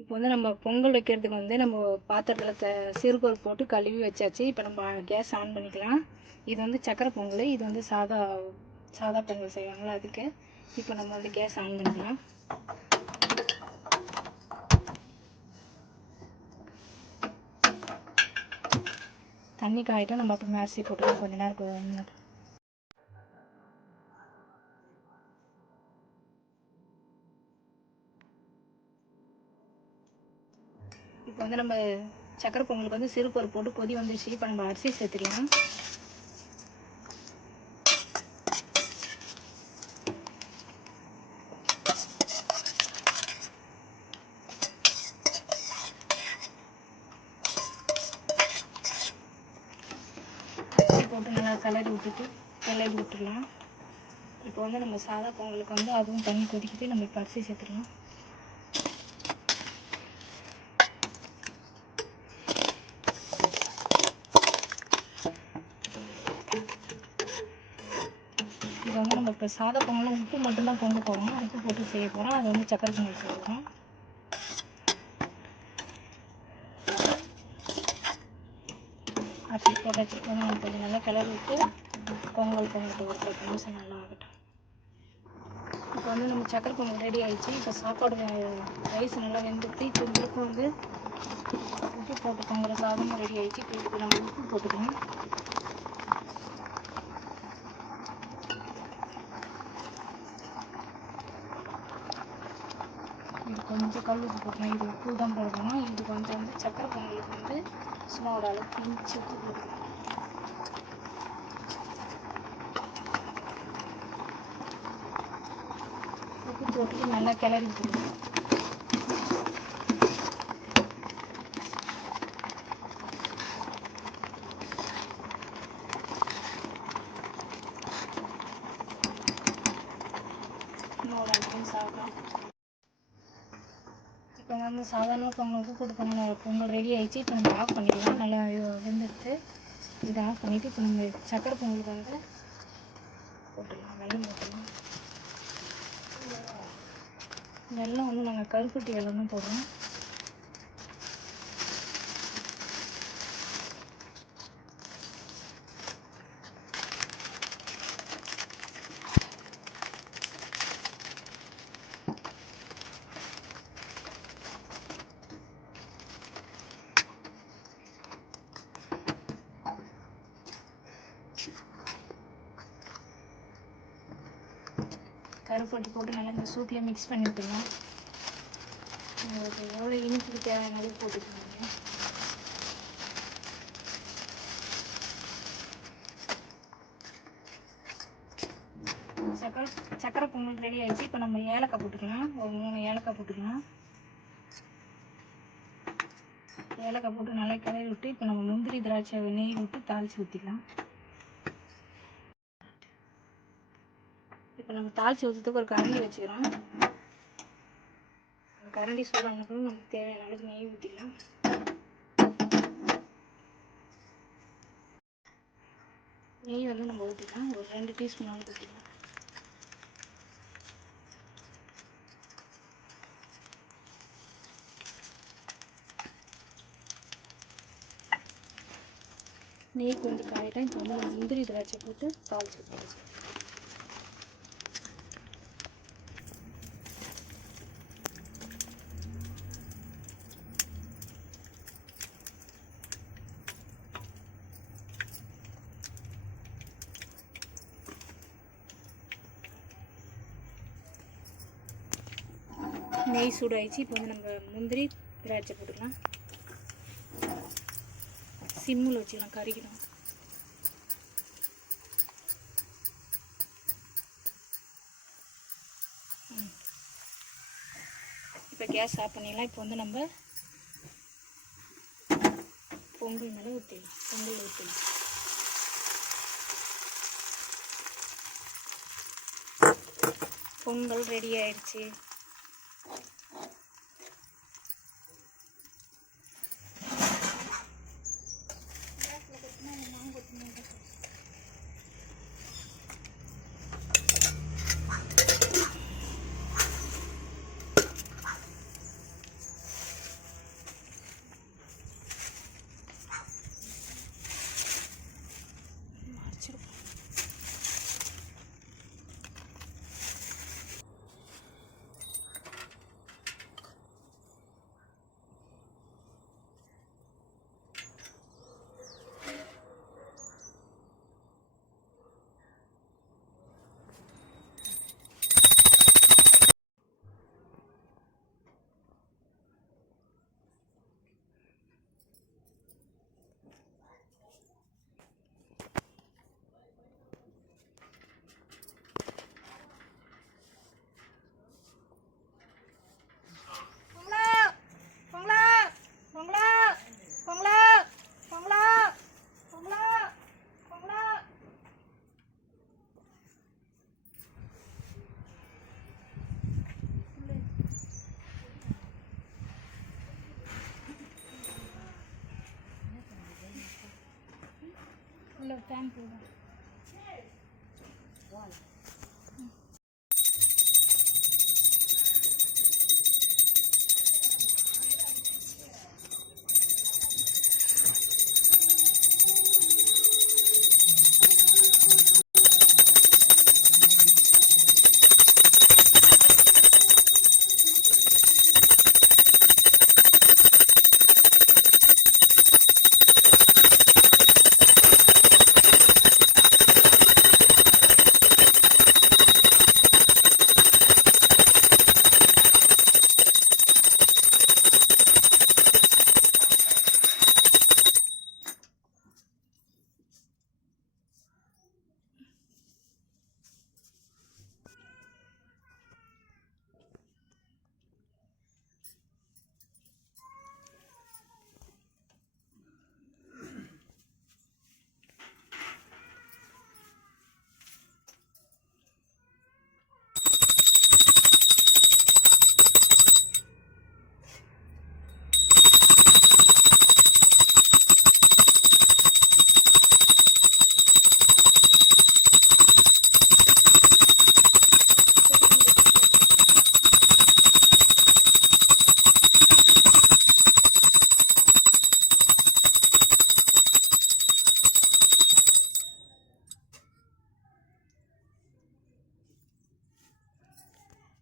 இப்போ வந்து நம்ம பொங்கல் வைக்கிறதுக்கு வந்து நம்ம பாத்திரத்தில் சிறுபருப்பு போட்டு கழுவி வச்சாச்சு. இப்போ நம்ம கேஸ் ஆன் பண்ணிக்கலாம். இது வந்து சக்கரை பொங்கல், இது வந்து சாதா பொங்கல் செய்வாங்களா அதுக்கு. இப்போ நம்ம வந்து கேஸ் ஆன் பண்ணிக்கலாம். தண்ணி காயிட்டும் நம்ம அப்புறம் அரிசி போட்டுக்கலாம். கொஞ்ச நேரம் இப்போ வந்து நம்ம சக்கரை பொங்கலுக்கு வந்து சிறுபருப்பு போட்டு கொதி வந்துடுச்சு. இப்போ நம்ம அரிசி சேர்த்துக்கலாம். போட்டு நல்லா கிளறி விட்டுடலாம். இப்போ வந்து நம்ம சாதா பொங்கலுக்கு வந்து அதுவும் தண்ணி கொதிக்கிட்டு நம்ம இப்போ அரிசி சேர்த்துக்கலாம். இது வந்து நம்ம இப்போ சாதா பொங்கலும் உப்பு மட்டும்தான் பொங்க போகிறோம். உப்பு போட்டு செய்ய போகிறோம். அது வந்து சக்கரை பொங்கல் செய்யணும். அப்படி போட்டு வச்சுருக்கோம். நம்ம கொஞ்சம் நல்லா கிளறி விட்டு பொங்கல் பொங்கல் ஒரு 10 நிமிஷம் நல்லா ஆகட்டும். இப்போ வந்து நம்ம சக்கரை பொங்கல் ரெடி ஆகிடுச்சு. இப்போ சாப்பாடு ரைஸ் நல்லா வெந்துட்டு இப்போ இதுக்கும் வந்து உப்பு போட்டு பொங்கல் சாதமும் ரெடி ஆகிடுச்சு. இப்போ இதுக்கு நம்ம உப்பு போட்டுக்கலாம். இது கொஞ்சம் கல் உப்பு போட்டுக்கலாம். இது உப்பு தான் போடணும். இது கொஞ்சம் வந்து சக்கரை பொங்கலுக்கு வந்து சும்மா ஒரு அளவு பிஞ்சு உப்பு போட்டுக்கலாம். உப்பு போட்டு நல்லா கிளறி விட்டுருக்கோம். இன்னும் ஒரு 5 நிமிஷம் ஆகலாம். இப்போ வந்து சாதாரண பொங்கல் உப்பு போட்டு பொங்கல் ரெடி ஆகிடுச்சு. இப்போ நம்ம ஆஃப் பண்ணிடலாம். நல்லா வெந்துடுத்து இதை ஆஃப் பண்ணிவிட்டு இப்போ நம்ம சக்கரை பொங்கலுக்கு வந்து போட்டுடலாம். வெல்லம் போட்டுடலாம். வெல்லம் வந்து நாங்கள் கருப்பட்டி வெல்லம் தான் போடுறோம். கருப்பட்டி போட்டு நல்லா இந்த சூட்டில் மிக்ஸ் பண்ணி விட்டுருலாம். உங்களுக்கு எவ்வளோ இனிப்புக்கு தேவையான அளவு போட்டுக்கோங்க. சக்கரை பொங்கல் ரெடி ஆகிடுச்சு. இப்போ நம்ம ஏலக்காய் போட்டுக்கலாம். ஒரு 3 ஏலக்காய் போட்டுக்கலாம். ஏலக்காய் போட்டு நல்லா கிளறி விட்டு இப்போ நம்ம முந்திரி திராட்சை நெய் விட்டு தாளித்து ஊற்றிக்கலாம். இப்போ நம்ம தாளித்து ஊற்றுறதுக்கு ஒரு கரண்டி வச்சுக்கிறோம். கரண்டி சூடானதும் நமக்கு தேவையான அளவுக்கு நெய் ஊற்றிக்கலாம். நெய் வந்து நம்ம ஊற்றிக்கலாம். ஒரு 2 டீஸ்பூன் அளவு ஊற்றிக்கலாம். நெய் கொஞ்சம் காயிட்டா இப்போ வந்து நம்ம முந்திரி திராட்சை போட்டு தாளித்து ஊற்றிக்கலாம். நெய் சூடாயிடுச்சு. இப்போ வந்து நம்ம முந்திரி திராட்சை போட்டுக்கலாம். சிம்மில் வச்சுக்கலாம், கறிக்கணும். இப்போ கேஸ் ஆஃப் பண்ணிடலாம். இப்போ வந்து நம்ம பொங்கல் மேலே ஊற்றிடலாம். பொங்கல் ரெடி ஆயிடுச்சு. ஃபேன் போதும்.